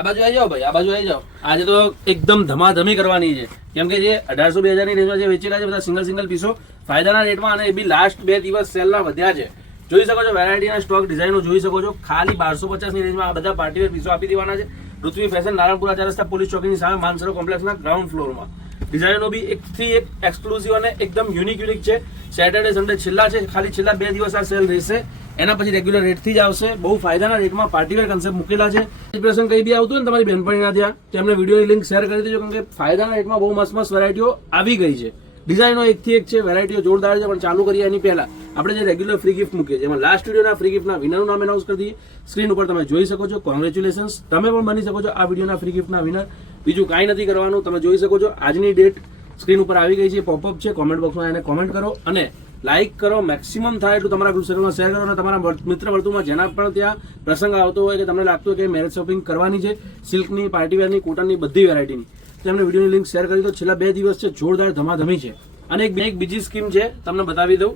આ બાજુ આવી જાઓ ભાઈ, આ બાજુ આવી જાઓ. આજે તો એકદમ ધમાધમી કરવાની છે, કેમ કે જે 1800-2000 ની રેન્જમાં જે વેચેલા છે બધા સિંગલ પીસો ફાયદાના રેટમાં, અને એ બી લાસ્ટ 2 દિવસ સેલના વધ્યા છે. જોઈ શકો છો વેરાયટીના સ્ટોક ડિઝાઇનો જોઈ શકો છો. ખાલી 1250 ની રેન્જમાં આ બધા પાર્ટીવેર પીસો આપી દેવાના છે. ઋત્વી ફેશન, નારણપુરા 4 રસ્તા પોલીસ ચોકીની સામે માનસરોવર કોમ્પ્લેક્સના ગ્રાઉન્ડ ફ્લોરમાં. ડિઝાઇનો બી એકથી એક એક્સક્લુઝિવ અને એકદમ યુનિક છે. સેટરડે સન્ડે છેલ્લા છે, ખાલી છેલ્લા 2 દિવસ આ સેલ રહેશે. એના પછી રેગ્યુલર રેટથી જ આવશે. બહુ ફાયદાના રેટમાં પાર્ટીવેર કન્સેપ્ટ મૂકેલા છે. ઇમ્પ્રેશન કંઈ બી આવતું હોય ને તમારી બહેનપણીના ત્યાં, તેમને વિડીયોની લિંક શેર કરી દેજો, કેમ કે ફાયદાના રેટમાં બહુ મસ્ત વેરાયટીઓ આવી ગઈ છે. ડિઝાઇનો એકથી એક છે, વેરાયટીઓ જોરદાર છે. પણ ચાલુ કરીએ એની પહેલા આપણે જે રેગ્યુલર ફ્રી ગિફ્ટ મૂકીએ છીએ, એમાં લાસ્ટ વિડીયોના ફ્રી ગિફ્ટના વિનરનું નામ એનાઉન્સ કરી દઈએ. સ્ક્રીન ઉપર તમે જોઈ શકો છો. કોંગ્રેચ્યુલેશન્સ, તમે પણ બની શકો છો આ વિડીયોના ફ્રી ગિફ્ટના વિનર. બીજું કાંઈ નથી કરવાનું, તમે જોઈ શકો છો આજની ડેટ સ્ક્રીન ઉપર આવી ગઈ છે, પોપઅપ છે. કોમેન્ટ બોક્સમાં એને કોમેન્ટ કરો અને લાઇક કરો. મેક્સિમમ થાય એટલું તમારા ગ્રુપ સર્કલમાં શેર કરો, અને તમારા મિત્ર વર્તુળમાં જેના પણ ત્યાં પ્રસંગ આવતો હોય કે તમને લાગતું હોય કે મેરેજ શોપિંગ કરવાની છે, સિલ્કની, પાર્ટીવેરની, કોટનની, બધી વેરાયટીની, તો એમને વિડીયોની લિંક શેર કરી દો. છેલ્લા 2 દિવસ છે, જોરદાર ધમાધમી છે. અને એક બીજી સ્કીમ છે, તમને બતાવી દઉં.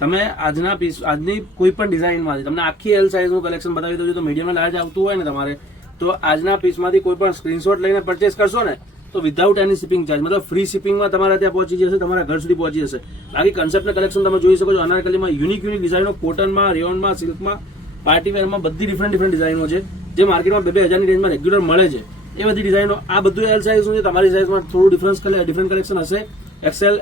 તમે આજની કોઈ પણ ડિઝાઇનમાંથી તમને આખી એલ સાઇઝનું કલેક્શન બતાવી દઉં છું. તો મીડિયમ લાર્જ આવતું હોય ને તમારે, તો આજના પીસમાંથી કોઈ પણ સ્ક્રીનશોટ લઈને પરચેસ કરશો ને, તો વિધાઉટ એની શિપિંગ ચાર્જ, મતલબ ફ્રી શિપિંગમાં તમારા ત્યાં પહોંચી જશે, તમારા ઘર સુધી પહોંચી જશે. બાકી કન્સેપ્ટના કલેક્શન તમે જોઈ શકો છો. અનારકલીમાં યુનિક ડિઝાઇનો, કોટનમાં, રેયોનમાં, સિલ્કમાં, પાર્ટીવેરમાં બધી ડિફરન્ટ ડિઝાઇનો છે, જે માર્કેટમાં 2,000 ની રેન્જમાં રેગ્યુલર મળે છે. એ બધી ડિઝાઇનો, આ બધું એલ સાઇઝનું છે. તમારી સાઇઝમાં થોડું ડિફરન્ટ કલેક્શન હશે. એક્સેલ,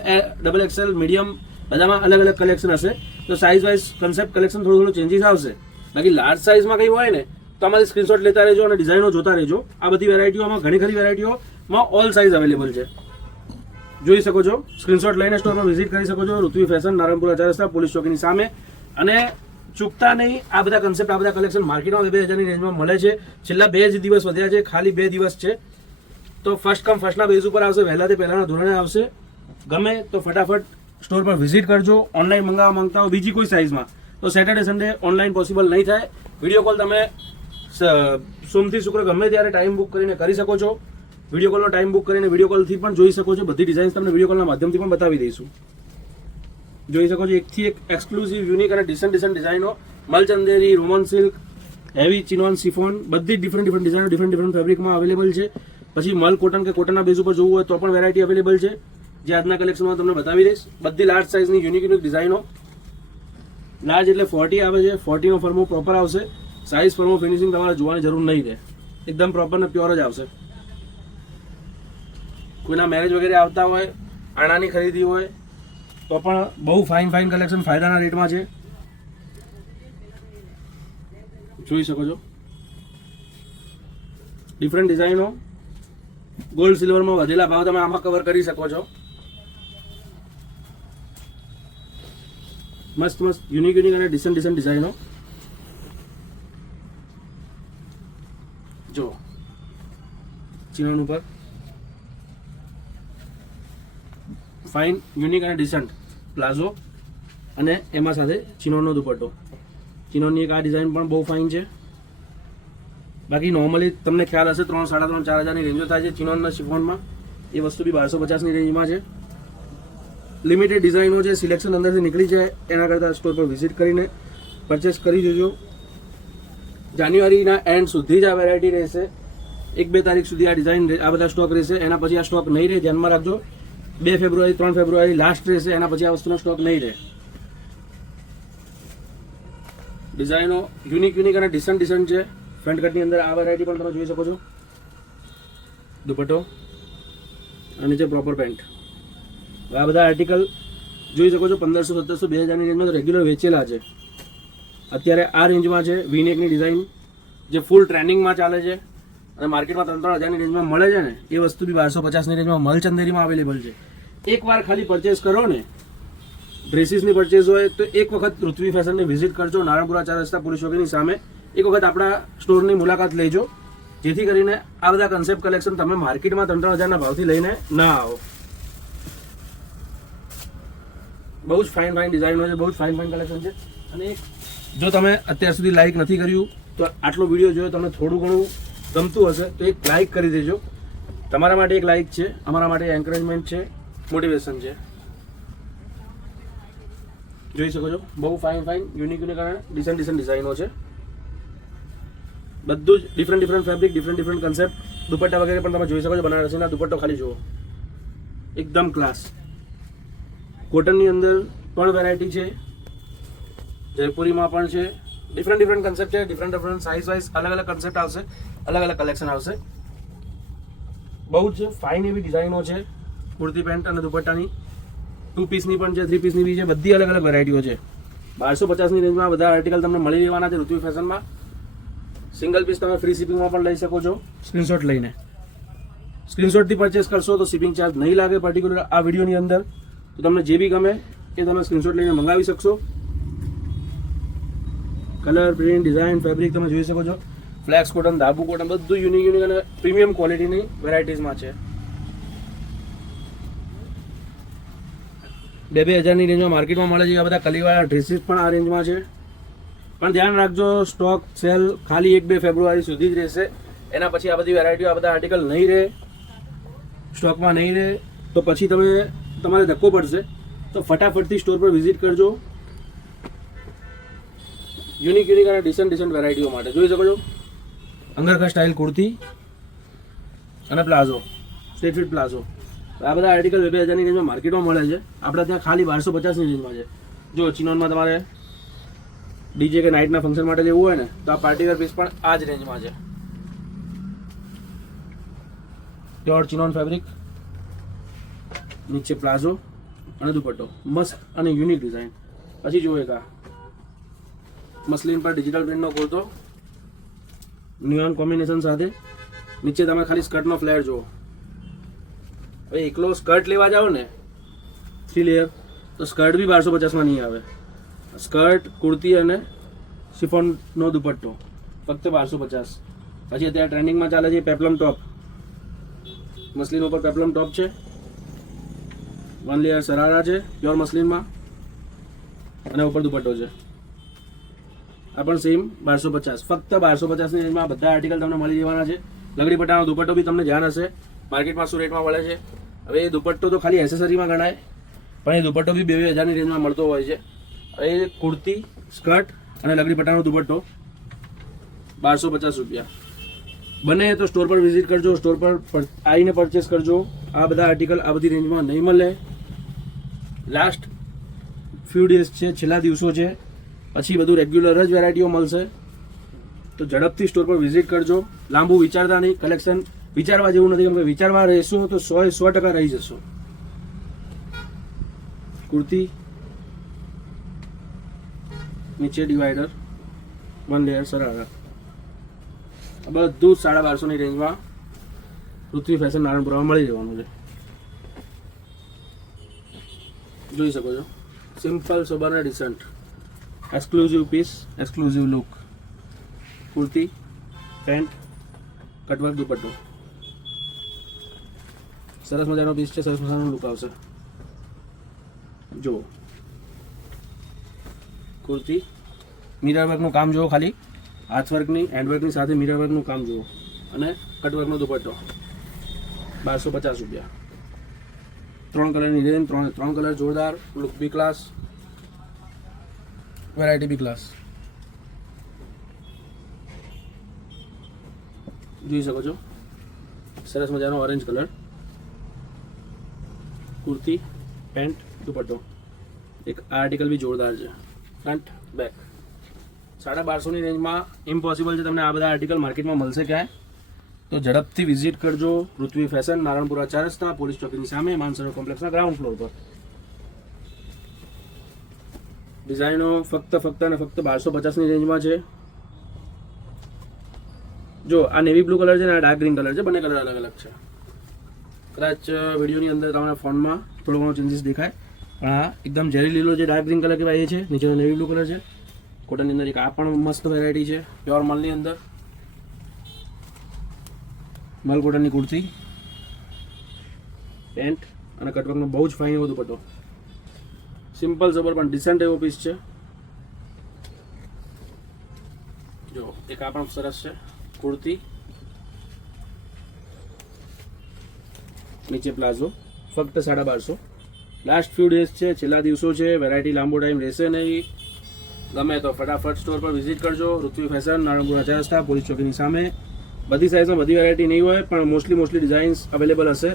ડબલ એક્સેલ, મીડિયમ, બધામાં અલગ કલેક્શન હશે. તો સાઇઝ વાઇઝ કન્સેપ્ટ કલેક્શન થોડું ચેન્જીસ આવશે. બાકી લાર્જ સાઇઝમાં કંઈ હોય ને, તો અમારી સ્ક્રીનશોટ લેતા રહેજો અને ડિઝાઇનો જોતા રહેજો. આ બધી વેરાયટીઓમાં ઘણી ખરી વેરાયટીઓમાં ઓલ સાઇઝ અવેલેબલ છે. જોઈ શકો છો. સ્ક્રીનશોટ લઈને સ્ટોરમાં વિઝિટ કરી શકો છો. ઋત્વી ફેશન, નારણપુરા 4 રસ્તા પોલીસ ચોકીની સામે. અને ચૂકતા નહીં, આ બધા કન્સેપ્ટ, આ બધા કલેક્શન માર્કેટમાં 2,000 ની રેન્જમાં મળે છે. છેલ્લા 2 જ દિવસ વધ્યા છે, ખાલી 2 દિવસ છે. તો ફર્સ્ટ કમ ફર્સ્ટના બેઝ ઉપર આવશે, વહેલાથી પહેલાના ધોરણે આવશે. ગમે તો ફટાફટ સ્ટોર પર વિઝિટ કરજો. ઓનલાઈન મંગાવવા માંગતા હો બીજી કોઈ સાઇઝમાં, તો સેટરડે સન્ડે ઓનલાઈન પોસિબલ નહીં થાય. વિડીયો કોલ તમે સોમથી શુક્ર ગમે ત્યારે ટાઈમ બુક કરીને કરી શકો છો. વિડીયો કોલનો ટાઈમ બુક કરીને વિડીયો કોલથી પણ જોઈ શકો છો. બધી ડિઝાઇન્સ તમને વિડીયો કોલના માધ્યમથી પણ બતાવી દઈશું. જોઈ શકો છો. એકથી એક એક્સક્લુઝિવ, યુનિક અને ડિસન્ટ ડિઝાઇનો, મલચંદેરી, roman silk, heavy chinon, chiffon, બધી ડિફરન્ટ ડિઝાઇનો ડિફરન્ટ ફેબ્રિકમાં અવેલેબલ છે. પછી મલ કોટન કે કોટનના બેઝ ઉપર જોવું હોય તો પણ વેરાયટી અવેલેબલ છે, જે આજના કલેક્શનમાં તમને બતાવી દઈશ. બધી લાર્જ સાઇઝની યુનિક ડિઝાઇનો. લાર્જ એટલે 40 આવે છે. 40 નો ફર્મો પ્રોપર આવશે. સાઇઝ, ફર્મો, ફિનિશિંગ તમારે જોવાની જરૂર નહીં રહે. એકદમ પ્રોપર ને પ્યોર જ આવશે. કોઈના મેરેજ વગેરે આવતા હોય, આણાની ખરીદી હોય, તો પણ બહુ ફાઇન કલેક્શન ફાયદાના રેટમાં છે. જોઈ શકો છો. ડિફરન્ટ ડિઝાઇનો, ગોલ્ડ સિલ્વરમાં વધેલા ભાવ તમે આમાં કવર કરી શકો છો. મસ્ત યુનિક અને ડિસન્ટ ડિઝાઇનો. જો ચિનોન ઉપર ફાઇન, યુનિક અને ડિસન્ટ પ્લાઝો, અને એમાં સાથે ચિનોનનો દુપટ્ટો. ચિનોનની એક આ ડિઝાઇન પણ બહુ ફાઇન છે. બાકી નોર્મલી તમને ખ્યાલ હશે 3, 3.5, 4,000 ની રેન્જો થાય છે ચિનોનના શિફોનમાં. એ વસ્તુ બી 1250 ની રેન્જમાં છે. લિમિટેડ ડિઝાઇનો છે, સિલેક્શન અંદરથી નીકળી જાય. એના કરતાં સ્ટોર પર વિઝિટ કરીને પરચેસ કરી દેજો. જાન્યુઆરીના એન્ડ સુધી જ આ વેરાયટી રહેશે. 1-2 તારીખ સુધી આ ડિઝાઇન, આ બધા સ્ટોક રહેશે. એના પછી આ સ્ટોક નહીં રહે, ધ્યાનમાં રાખજો. 2 ફેબ્રુઆરી 3 ફેબ્રુઆરી લાસ્ટ રહેશે. એના પછી આ વસ્તુનો સ્ટોક નહીં રહે. ડિઝાઇનો યુનિક અને ડિસન્ટ છે. ફ્રન્ટ કટની અંદર આ વેરાયટી પણ તમે જોઈ શકો છો. દુપટ્ટો અને છે પ્રોપર પેન્ટ. આ બધા આર્ટિકલ જોઈ શકો છો. 1500, 1700, 2000 ની રેન્જમાં રેગ્યુલર વેચેલા છે. અત્યારે આ રેન્જમાં છે વીનેકની ડિઝાઇન, જે ફૂલ ટ્રેન્ડિંગમાં ચાલે છે અને માર્કેટમાં 3-3 હજારની રેન્જમાં મળે છે ને, એ વસ્તુ બી 1250 ની રેન્જમાં મલચંદેરીમાં અવેલેબલ છે. એકવાર ખાલી પરચેસ કરો ને, ડ્રેસીસની પરચેસ હોય તો એક વખત ઋત્વી ફેશનની વિઝિટ કરજો. નારણપુરા 4 રસ્તા પોલીસ ચોકીની સામે એક વખત આપણા સ્ટોરની મુલાકાત લેજો, જેથી કરીને આ બધા કન્સેપ્ટ કલેક્શન તમે માર્કેટમાં 3-3 હજારના ભાવથી લઈને ના આવો. બહુ જ ફાઇન ડિઝાઇનો છે, બહુ જ ફાઇન કલેક્શન છે. અને જો તમે અત્યાર સુધી લાઇક નથી કર્યું, તો આટલો વિડીયો જોયો તમને થોડું ઘણું ગમતું હશે તો એક લાઇક કરી દેજો. તમારા માટે એક લાઇક છે, અમારા માટે એન્કરેજમેન્ટ છે, મોટિવેશન છે. જોઈ શકો છો. બહુ ફાઇન યુનિક અને ડિસન્ટ ડિઝાઇનો છે. બધું જ different fabric, different concept, dupatta વગેરે પણ તમે જોઈ શકો છો. બનારસીના દુપટ્ટો ખાલી જુઓ, એકદમ ક્લાસ. કોટનની અંદર પણ વેરાયટી છે, જયપુરીમાં પણ છે. ડિફરન્ટ કન્સેપ્ટ છે, ડિફરન્ટ સાઇઝ વાઇઝ અલગ કન્સેપ્ટ આવશે, અલગ કલેક્શન આવશે. બહુ જ ફાઇન એવી ડિઝાઇનો છે કુર્તી પેન્ટ અને દુપટ્ટાની. 2 પીસની પણ છે, 3 પીસની બી છે, બધી અલગ વેરાયટીઓ છે. 1250ની રેન્જમાં બધા આર્ટિકલ તમને મળી રહેવાના છે ઋત્વી ફેશનમાં. સિંગલ પીસ તમે ફ્રી શિપિંગમાં પણ લઈ શકો છો સ્ક્રીનશોટ લઈને. સ્ક્રીનશોટથી પરચેસ કરશો તો શિપિંગ ચાર્જ નહીં લાગે પર્ટિક્યુલર આ વિડીયોની અંદર. તો તમને જે બી ગમે એ તમે સ્ક્રીનશોટ લઈને મંગાવી શકશો. કલર, પ્રિન્ટ, ડિઝાઇન, ફેબ્રિક તમે જોઈ શકો છો. ફ્લેક્સ કોટન, ધાબુ કોટન બધું યુનિક અને પ્રીમિયમ ક્વોલિટીની વેરાયટીઝમાં છે. 2,000ની રેન્જમાં માર્કેટમાં મળે છે. આ બધા કલીવાળા ડ્રેસીસ પણ આ રેન્જમાં છે. પણ ધ્યાન રાખજો, સ્ટોક સેલ ખાલી 1-2 ફેબ્રુઆરી સુધી જ રહેશે. એના પછી આ બધી વેરાયટીઓ, આ બધા આર્ટિકલ નહીં રહે, સ્ટોકમાં નહીં રહે તો પછી તમારે ધક્કો પડશે. તો ફટાફટથી સ્ટોર પર વિઝિટ કરજો. યુનિક અને ડિસન્ટ વેરાયટીઓ માટે જોઈ શકો છો. અંગરખા સ્ટાઇલ કુર્તી અને પ્લાઝો, સ્ટ્રેટ ફિટ પ્લાઝો. આ બધા આર્ટિકલ 2,000ની રેન્જમાં માર્કેટમાં મળે છે. આપણે ત્યાં ખાલી 1250ની રેન્જમાં છે. જો ચિનોનમાં તમારે ડીજે કે નાઇટના ફંક્શન માટે લેવું હોય ને તો આ પાર્ટીવેર પીસ પણ આ જ રેન્જમાં છે. પ્યોર ચિનોન ફેબ્રિક, નીચે પ્લાઝો અને દુપટ્ટો, મસ્ત અને યુનિક ડિઝાઇન. પછી જુઓ એક આ મસલિન પર ડિજિટલ પ્રિન્ટનો કુર્તો નિયોન કોમ્બિનેશન સાથે. નીચે તમે ખાલી સ્કર્ટનો ફ્લેર જુઓ. હવે એકલો સ્કર્ટ લેવા જાઓ ને 3 લેયર તો સ્કર્ટ બી 1250માં નહીં આવે. સ્કર્ટ, કુર્તી અને શિફોનનો દુપટ્ટો ફક્ત 1250. પછી અત્યારે ટ્રેન્ડિંગમાં ચાલે છે પેપ્લમ ટોપ. મસલિન ઉપર પેપ્લમ ટોપ છે, 1 લેયર સરારા છે પ્યોર મસલિનમાં અને ઉપર દુપટ્ટો છે. આ પણ સેમ 1250. ફક્ત 1250ની રેન્જમાં બધા આર્ટિકલ તમને મળી જવાના છે. લગડી પટ્ટાનો દુપટ્ટો બી તમને ધ્યાન હશે માર્કેટમાં શું રેટમાં મળે છે. હવે એ દુપટ્ટો તો ખાલી એસેસરીમાં ગણાય, પણ એ દુપટ્ટો બી 2,000ની રેન્જમાં મળતો હોય છે. એ કુર્તી, સ્કર્ટ અને લગડી પટ્ટાનો દુપટ્ટો 1250 રૂપિયા. બને તો સ્ટોર પર વિઝિટ કરજો, સ્ટોર પર આવીને પરચેસ કરજો. આ બધા આર્ટિકલ આ બધી રેન્જમાં નહીં મળે. લાસ્ટ ફ્યુ ડેઝ છે, છેલ્લા દિવસો છે, પછી બધું રેગ્યુલર જ વેરાયટીઓ મળશે. તો ઝડપથી સ્ટોર પર વિઝિટ કરજો. લાંબુ વિચારતા નહીં, કલેક્શન વિચારવા જેવું નથી, કેમ કે વિચારવા રહેશો તો 100% રહી જશો. કુર્તી, નીચે ડિવાઈડર, 1 લેયર સરારા, બધું જ 1250ની રેન્જમાં ઋત્વી ફેશન નારણપુરામાં મળી જવાનું છે. જોઈ શકો છો, સિમ્પલ, સોબર અને decent. Exclusive piece, exclusive look. Kurti, pant, cutwork દુપટ્ટો, સરસ મજાનો પીસ છે, સરસ મજાનો લુક આવશે. જુઓ કુર્તી, મિરર વર્કનું કામ જુઓ, ખાલી હાથવર્કની હેન્ડવર્કની સાથે મિરર વર્કનું કામ જુઓ અને કટવર્કનો દુપટ્ટો 1250 રૂપિયા. 3 કલરની રેન્જ, 3 કલર જોરદાર, લુક બી ક્લાસ, વેરાયટી બી ક્લાસ. જોઈ શકો છો, સરસ મજાનો ઓરેન્જ કલર. કુર્તી, પેન્ટ, દુપટ્ટો. એક આ આર્ટિકલ બી જોરદાર છે, ફ્રન્ટ બેક. 1250ની રેન્જમાં ઇમ્પોસિબલ છે તમને આ બધા આર્ટિકલ માર્કેટમાં મળશે ક્યાંય. તો ઝડપથી વિઝિટ કરજો ઋત્વી ફેશન, નારણપુરા 4 રસ્તા, પોલીસ ચોકીની સામે, માનસરોવર કોમ્પ્લેક્સના ગ્રાઉન્ડ ફ્લોર પર. ડિઝાઇનો ફક્ત અને ફક્ત 1250ની રેન્જમાં છે. જો આ નેવી બ્લુ કલર છે ને આ ડાર્ક ગ્રીન કલર છે, બંને કલર અલગ અલગ છે. કદાચ વિડીયોની અંદર તમને ફોનમાં થોડો ઘણો ચેન્જીસ દેખાય, પણ આ એકદમ ઝેરી લીલો જે ડાર્ક ગ્રીન કલર કહેવાય એ છે. નીચેનો નેવી બ્લુ કલર છે. કોટનની અંદર એક આ પણ મસ્ત વેરાયટી છે, પ્યોર મલની અંદર. મલ કોટનની કુર્તી, પેન્ટ અને કટવર્કનો બહુ જ ફાઇન એવો દુપટ્ટો. સિમ્પલ સબર પણ ડિસન્ટ એવો પીસ છે. જો એક આ પણ સરસ છે કુર્તી, નીચે પ્લાઝો, ફક્ત 1250. લાસ્ટ ફ્યુ ડેઝ છે, છેલ્લા દિવસો છે, વેરાયટી લાંબો ટાઈમ રહેશે નહીં. ગમે તો ફટાફટ સ્ટોર પર વિઝિટ કરજો. ઋત્વી ફેશન, નારણપુરા 4 રસ્તા, પોલીસ ચોકીની સામે. બધી સાઇઝમાં બધી વેરાયટી નહીં હોય, પણ મોસ્ટલી ડિઝાઇન્સ અવેલેબલ હશે.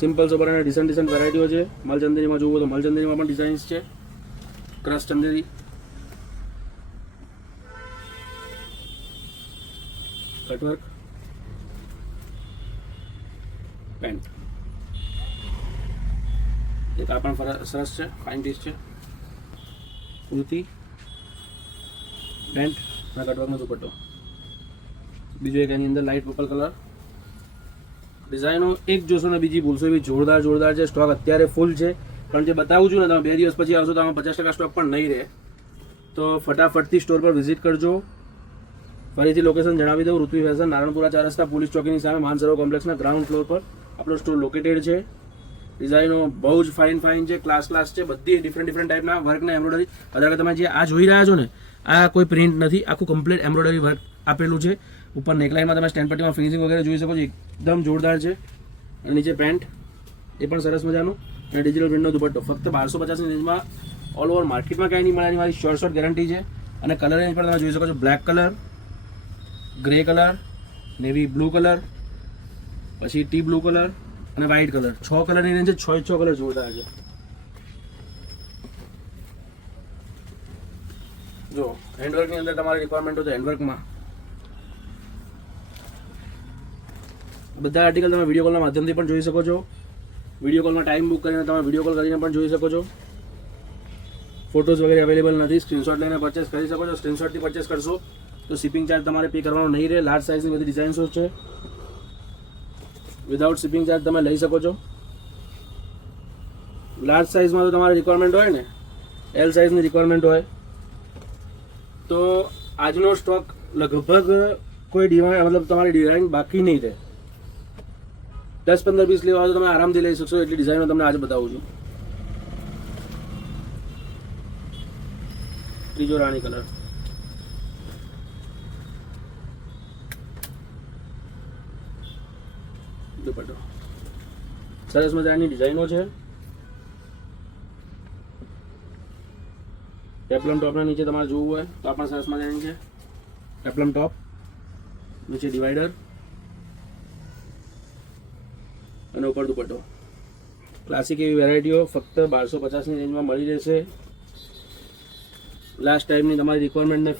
સિમ્પલ સોબર અને ડિસન્ટ વેરાયટીઓ છે. મલચંદેરીમાં જોવું તો મલચંદેરીમાં પણ ડિઝાઇન્સ છે. Crush Chanderi, cutwork, pant. એક આ પણ સરસ છે, ફાઇન પીસ છે. કુર્તી, પેન્ટ અને કટવર્કનો દુપટ્ટો. બીજો એક એની અંદર લાઇટ પર્પલ કલર. ડિઝાઇનો એક જોશો ને બીજી ભૂલશો એવી જોરદાર છે. સ્ટોક અત્યારે ફૂલ છે, પણ જે બતાવું છું ને તમે 2 દિવસ પછી આવશો તો આમાં 50% સ્ટોક પણ નહીં રહે. તો ફટાફટથી સ્ટોર પર વિઝિટ કરજો. ફરીથી લોકેશન જણાવી દઉં, ઋત્વી ફેશન, નારણપુરા 4 રસ્તા, પોલીસ ચોકીની સામે, માનસરોવર કોમ્પ્લેક્સના ગ્રાઉન્ડ ફ્લોર પર આપણો સ્ટોર લોકેટેડ છે. ડિઝાઇનો બહુ જ ફાઇન છે, ક્લાસ છે. બધી ડિફરન્ટ ટાઈપના વર્કના એમ્બ્રોઇડરી. અત્યારે તમે જે આ જોઈ રહ્યા છો ને, આ કોઈ પ્રિન્ટ નથી, આખું કમ્પ્લીટ એમ્બ્રોઇડરી વર્ક આપેલું છે. ઉપર નેકલાઇનમાં તમે સ્ટેન્ડ પટ્ટીમાં ફિનિશિંગ વગેરે જોઈ શકો છો, એકદમ જોરદાર છે. અને નીચે પેન્ટ, એ પણ સરસ મજાનું. અને ડિજિટલ પ્રિન્ટનો દુપટ્ટો. ફક્ત 1250ની રેન્જમાં ઓલ ઓવર માર્કેટમાં ક્યાંય નહીં મળે, એની મારી શોર્ટ ગેરંટી છે. અને કલર રેન્જ પર તમે જોઈ શકો છો, black colour, grey colour, navy blue colour, પછી ટી બ્લુ કલર અને વ્હાઇટ કલર. 6 કલરની રેન્જ છે. 6 કલર જોરદાર છે. જો હેન્ડવર્કની અંદર તમારી રિક્વાયરમેન્ટ હોય તો હેન્ડવર્કમાં બધા આર્ટિકલ તમે વિડીયો કોલના માધ્યમથી પણ જોઈ શકો છો. વિડીયો કોલમાં ટાઈમ બુક કરીને તમે વિડીયો કોલ કરીને પણ જોઈ શકો છો. ફોટોઝ વગેરે અવેલેબલ નથી, સ્ક્રીનશોટ લઈને પરચેસ કરી શકો છો. સ્ક્રીનશોટથી પરચેસ કરશો તો શિપિંગ ચાર્જ તમારે પે કરવાનો નહીં રહે. લાર્જ સાઇઝની બધી ડિઝાઇન્સો છે, વિધાઉટ શિપિંગ ચાર્જ તમે લઈ શકો છો. લાર્જ સાઇઝમાં તો તમારે રિક્વાયરમેન્ટ હોય ને, એલ સાઇઝની રિક્વાયરમેન્ટ હોય તો આજનો સ્ટોક લગભગ કોઈ ડિઝાઇન મતલબ તમારી ડિઝાઇન બાકી નહીં રહે. 10-15 પીસ લેવા હોય તો તમે આરામથી લઈ શકશો. એટલી ડિઝાઇનો તમને આજે બતાવું છું. ત્રીજો રાણી કલર, દુપટ્ટો. સરસ મજાની ડિઝાઇનો છે. પેપ્લમ ટોપના નીચે તમારે જોવું હોય તો આ પણ સરસ મજાની છે. પેપ્લમ ટોપ, નીચે ડિવાઈડર અને ઉપર દુપટ્ટો. ક્લાસિક એવી વેરાયટીઓ ફક્ત 1250ની રેન્જમાં મળી રહેશે. લાસ્ટ ટાઈમની તમારી રિક્વાયરમેન્ટને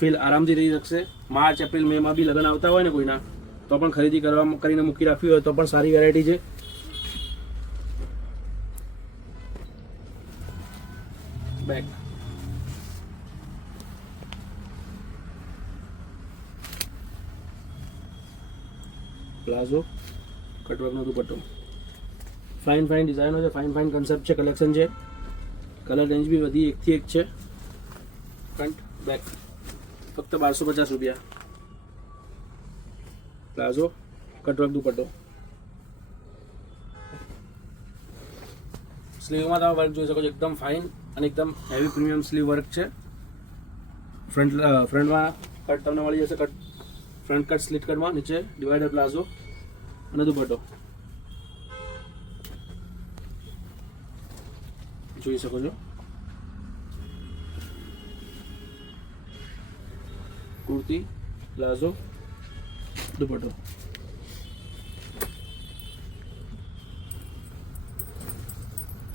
ફીલ આરામથી રહી શકશે. માર્ચ એપ્રિલ મેમાં બી લગ્ન આવતા હોય ને કોઈના, તો પણ ખરીદી કરીને મૂકી રાખવી હોય તો પણ સારી વેરાયટી છે. બેક, પ્લાઝો, કટવર્કનો દુપટ્ટો. ફાઇન ડિઝાઇનો છે, ફાઇન કન્સેપ્ટ છે, કલેક્શન છે. કલર રેન્જ બી બધી એકથી એક છે. ફ્રન્ટ બેક ફક્ત 1250 રૂપિયા. પ્લાઝો, કટવર્ક દુપટ્ટો. સ્લીવમાં તમે વર્ક જોઈ શકો છો, એકદમ ફાઇન અને એકદમ હેવી પ્રીમિયમ સ્લીવ વર્ક છે. ફ્રન્ટમાં કટ તમને મળી જશે, ફ્રન્ટ કટ સ્લીટ કટમાં, નીચે ડિવાઈડર પ્લાઝો અને દુપટ્ટો જોઈ શકો છો. કુર્તી, પ્લાઝો, દુપટ્ટો.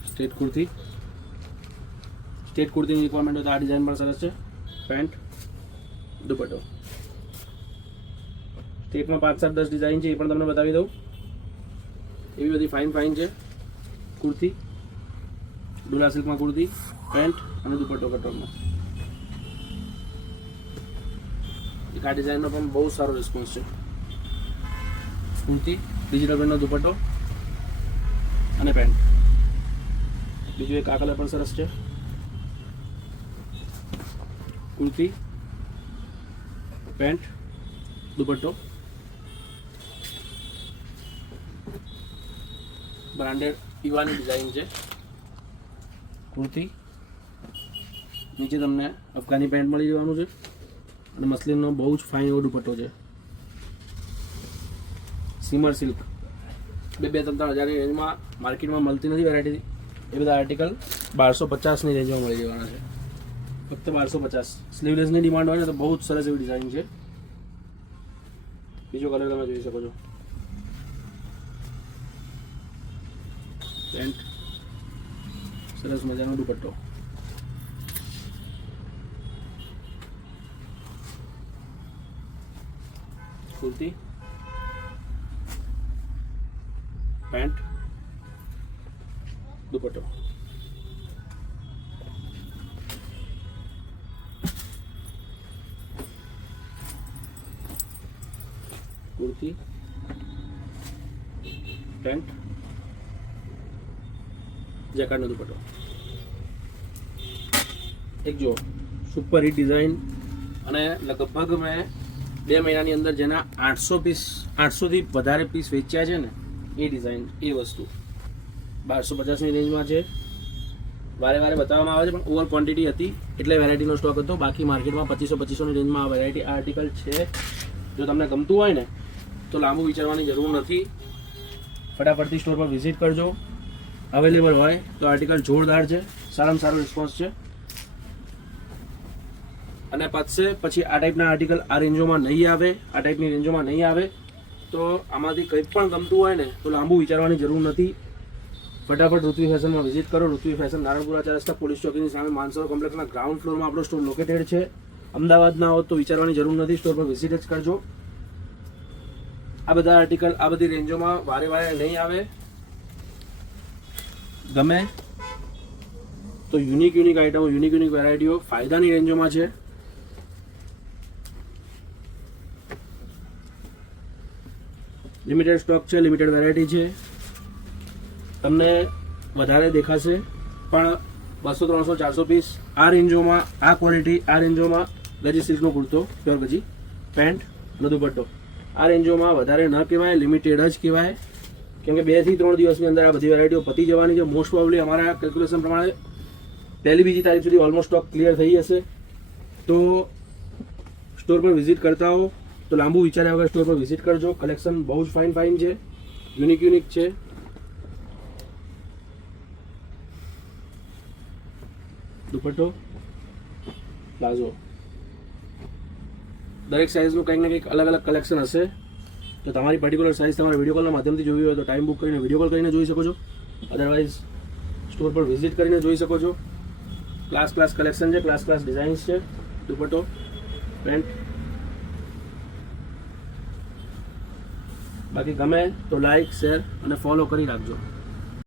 સ્ટ્રેટ કુર્તીની રિક્વાયરમેન્ટ હોય તો આ ડિઝાઇન પણ સરસ છે. પેન્ટ, દુપટ્ટો. સ્ટેટમાં 5-7-10 ડિઝાઇન છે, એ પણ તમને બતાવી દઉં. એવી બધી ફાઇન છે. કુર્તી, ડોલા સિલ્કમાં કુર્તી, પેન્ટ અને દુપટ્ટો કટવર્કમાં. એક આ ડિઝાઇનનો પણ બહુ સારો રિસ્પોન્સ છે. કુર્તી, ડિજિટલ પ્રિન્ટનો દુપટ્ટો અને પેન્ટ. બીજું એક આ કલર પણ સરસ છે. કુર્તી, પેન્ટ, દુપટ્ટો. બ્રાન્ડેડ ઈવાની ડિઝાઇન છે. કુર્તી, નીચે તમને અફઘાની પેન્ટ મળી જવાનું છે અને મસલિનનો બહુ જ ફાઇન એવો દુપટ્ટો છે. સીમર સિલ્ક 2-3 હજારની રેન્જમાં માર્કેટમાં મળતી નથી વેરાયટી, એ બધા આર્ટિકલ 1250ની રેન્જમાં મળી જવાના છે, ફક્ત 1250. સ્લીવલેસની ડિમાન્ડ હોય ને તો બહુ જ સરસ એવી ડિઝાઇન છે. બીજો કલર તમે જોઈ શકો છો, પેન્ટ, સરસ મજાનો દુપટ્ટો, કુર્તી, પેન્ટ, દુપટ્ટો, કુર્તી, પેન્ટ, જેકાર્ડનો દુપટ્ટો. એક જો સુપર હિટ ડિઝાઇન, અને લગભગ મેં 2 મહિનાની અંદર જેના 800થી વધારે પીસ વેચ્યા છે ને, એ ડિઝાઇન, એ વસ્તુ 1250ની રેન્જમાં છે. વારે વારે બતાવવામાં આવે છે પણ ઓવર ક્વોન્ટિટી હતી એટલે વેરાયટીનો સ્ટોક હતો. બાકી માર્કેટમાં 2500ની રેન્જમાં આ વેરાયટી આર્ટિકલ છે. જો તમને ગમતું હોય ને તો લાંબુ વિચારવાની જરૂર નથી, ફટાફટથી સ્ટોર પર વિઝિટ કરજો. અવેલેબલ હોય તો આર્ટિકલ જોરદાર છે, સારામાં સારો રિસ્પોન્સ છે. અને પછી આ ટાઈપના આર્ટિકલ આ રેન્જોમાં નહીં આવે, આ ટાઈપની રેન્જોમાં નહીં આવે તો આમાંથી કંઈ પણ ગમતું હોય ને તો લાંબુ વિચારવાની જરૂર નથી. ફટાફટ ઋત્વી ફેશનમાં વિઝિટ કરો. ઋત્વી ફેશન નારણપુરા 4 રસ્તા પોલીસ ચોકીની સામે માનસરોવર કોમ્પ્લેક્સના ગ્રાઉન્ડ ફ્લોરમાં આપણો સ્ટોર લોકેટેડ છે. અમદાવાદના હો તો વિચારવાની જરૂર નથી, સ્ટોર પર વિઝિટ જ કરજો. આ બધા આર્ટિકલ આ બધી રેન્જોમાં વારે વારે નહીં આવે. ગમે તો યુનિક આઇટમો, યુનિક વેરાયટીઓ ફાયદાની રેન્જોમાં છે. લિમિટેડ સ્ટોક છે, લિમિટેડ વેરાયટી છે. તમને વધારે દેખાશે પણ 200, 300, 400 પીસ આ રેન્જોમાં, આ ક્વોલિટી આ રેન્જોમાં. ગજી સિલ્કનો કુર્તો, પ્યોર ગજી, પેન્ટ અને દુપટ્ટો આ રેન્જોમાં વધારે ન કહેવાય, લિમિટેડ જ કહેવાય. કેમ કે 2 થી 3 દિવસની અંદર આ બધી વેરાયટીઓ પતી જવાની છે. મોસ્ટ પ્રોબેબલી અમારા કેલ્ક્યુલેશન પ્રમાણે 1લી-2જી તારીખ સુધી ઓલમોસ્ટ સ્ટોક ક્લિયર થઈ જશે. તો સ્ટોર પર વિઝિટ કરતા હો તો લાંબુ વિચાર્યા વગર સ્ટોર પર વિઝિટ કરજો. કલેક્શન બહુ જ ફાઇન છે, યુનિક છે. દુપટ્ટો, પ્લાઝો, દરેક સાઇઝનું કંઈક ને કંઈક અલગ અલગ કલેક્શન હશે. તો તમારી પર્ટિક્યુલર સાઇઝ તમારે વિડીયો કોલના માધ્યમથી જોવી હોય તો ટાઈમ બુક કરીને વિડીયો કોલ કરીને જોઈ શકો છો. અદરવાઇઝ સ્ટોર પર વિઝિટ કરીને જોઈ શકો છો. ક્લાસ કલેક્શન છે, ક્લાસ ડિઝાઇન્સ છે. દુપટ્ટો, પેન્ટ. બાકી ગમે તો લાઈક, શેર અને ફોલો કરી રાખજો.